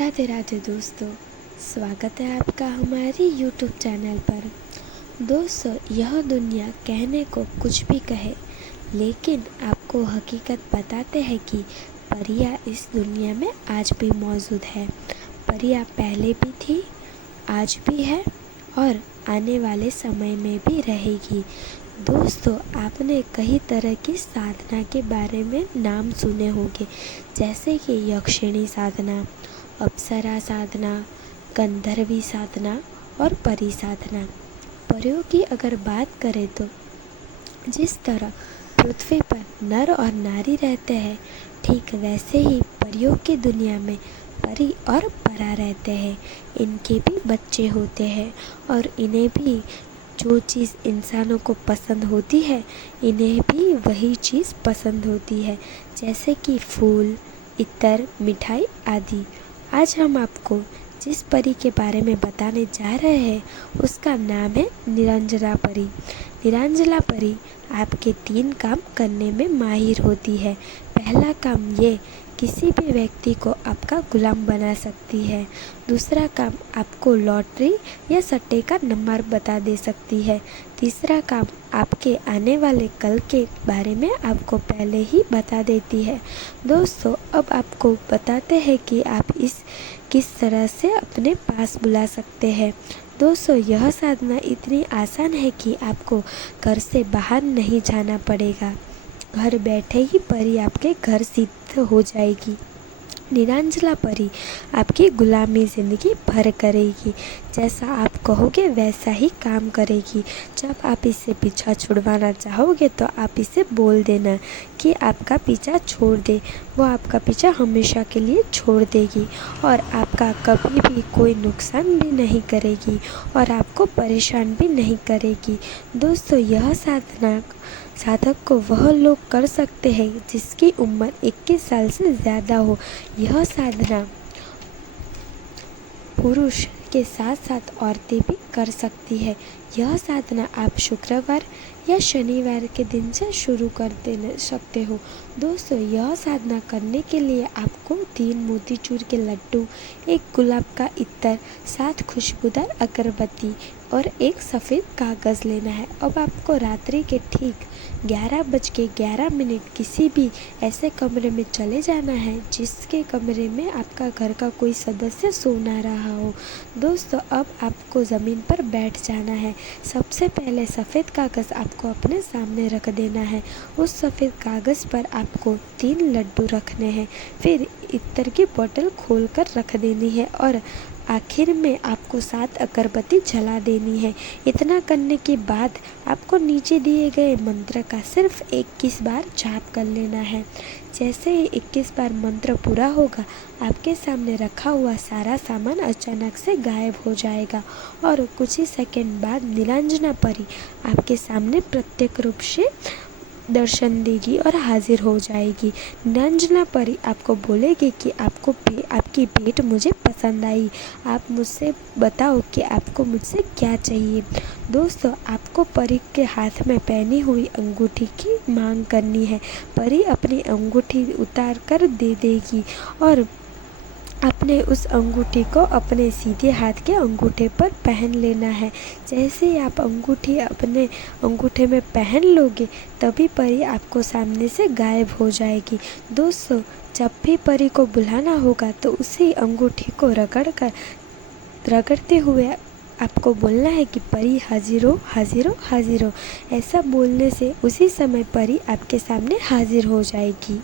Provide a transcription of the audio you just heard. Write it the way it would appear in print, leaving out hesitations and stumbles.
राधे राधे दोस्तों, स्वागत है आपका हमारी YouTube चैनल पर। दोस्तों, यह दुनिया कहने को कुछ भी कहे, लेकिन आपको हकीकत बताते हैं कि परियां इस दुनिया में आज भी मौजूद है। परियां पहले भी थी, आज भी है और आने वाले समय में भी रहेगी। दोस्तों, आपने कई तरह की साधना के बारे में नाम सुने होंगे, जैसे कि यक्षिणी साधना, अप्सरा साधना, गंधर्वी साधना और परी साधना। परियों की अगर बात करें तो जिस तरह पृथ्वी पर नर और नारी रहते हैं, ठीक वैसे ही परियों की दुनिया में परी और परा रहते हैं। इनके भी बच्चे होते हैं और इन्हें भी जो चीज़ इंसानों को पसंद होती है, इन्हें भी वही चीज़ पसंद होती है, जैसे कि फूल, इत्र, मिठाई आदि। आज हम आपको जिस परी के बारे में बताने जा रहे हैं, उसका नाम है निरंजना परी। निरंजना परी आपके 3 काम करने में माहिर होती है। पहला काम ये किसी भी व्यक्ति को आपका गुलाम बना सकती है। दूसरा काम आपको लॉटरी या सट्टे का नंबर बता दे सकती है। तीसरा काम आपके आने वाले कल के बारे में आपको पहले ही बता देती है। दोस्तों, अब आपको बताते हैं कि आप इस किस तरह से अपने पास बुला सकते हैं। दोस्तों, यह साधना इतनी आसान है कि आपको घर से बाहर नहीं जाना पड़ेगा। घर बैठे ही परी आपके घर सिद्ध हो जाएगी। निरंजना परी आपकी गुलामी ज़िंदगी भर करेगी। जैसा आप कहोगे वैसा ही काम करेगी। जब आप इससे पीछा छुड़वाना चाहोगे तो आप इसे बोल देना कि आपका पीछा छोड़ दे। वो आपका पीछा हमेशा के लिए छोड़ देगी और आपका कभी भी कोई नुकसान भी नहीं करेगी और आपको परेशान भी नहीं करेगी। दोस्तों, यह साधक को वह लोग कर सकते हैं जिसकी उम्र 21 साल से ज़्यादा हो। यह साधना पुरुष के साथ साथ औरतें भी कर सकती है। यह साधना आप शुक्रवार या शनिवार के दिन से शुरू कर सकते हो। दोस्तों, यह साधना करने के लिए आपको 3 मोतीचूर के लड्डू, 1 गुलाब का इत्र, 7 खुशबूदार अगरबत्ती और 1 सफ़ेद कागज़ लेना है। अब आपको रात्रि के ठीक 11:11 किसी भी ऐसे कमरे में चले जाना है जिसके कमरे में आपका घर का कोई सदस्य सो ना रहा हो। दोस्तों, अब आपको ज़मीन पर बैठ जाना है। सबसे पहले सफ़ेद कागज़ आपको अपने सामने रख देना है। उस सफ़ेद कागज़ पर आपको 3 लड्डू रखने हैं। फिर इत्र की बोतल खोलकर रख देनी है और आखिर में आपको 7 अगरबत्ती जला देनी है। इतना करने के बाद आपको नीचे दिए गए मंत्र का सिर्फ 21 बार जाप कर लेना है। जैसे ही 21 बार मंत्र पूरा होगा, आपके सामने रखा हुआ सारा सामान अचानक से गायब हो जाएगा और कुछ ही सेकंड बाद निरंजना परी आपके सामने प्रत्यक्ष रूप से दर्शन देगी और हाजिर हो जाएगी। निरंजना परी आपको बोलेगी कि आपकी भेंट मुझे पसंद आई। आप मुझसे बताओ कि आपको मुझसे क्या चाहिए। दोस्तों, आपको परी के हाथ में पहनी हुई अंगूठी की मांग करनी है। परी अपनी अंगूठी उतार कर दे देगी और अपने उस अंगूठी को अपने सीधे हाथ के अंगूठे पर पहन लेना है। जैसे ही आप अंगूठी अपने अंगूठे में पहन लोगे, तभी परी आपको सामने से गायब हो जाएगी। दोस्तों, जब भी परी को बुलाना होगा तो उसी अंगूठी को रगड़ते हुए आपको बोलना है कि परी हाजिर हो, हाजिर हो, हाजिर हो। ऐसा बोलने से उसी समय परी आपके सामने हाजिर हो जाएगी।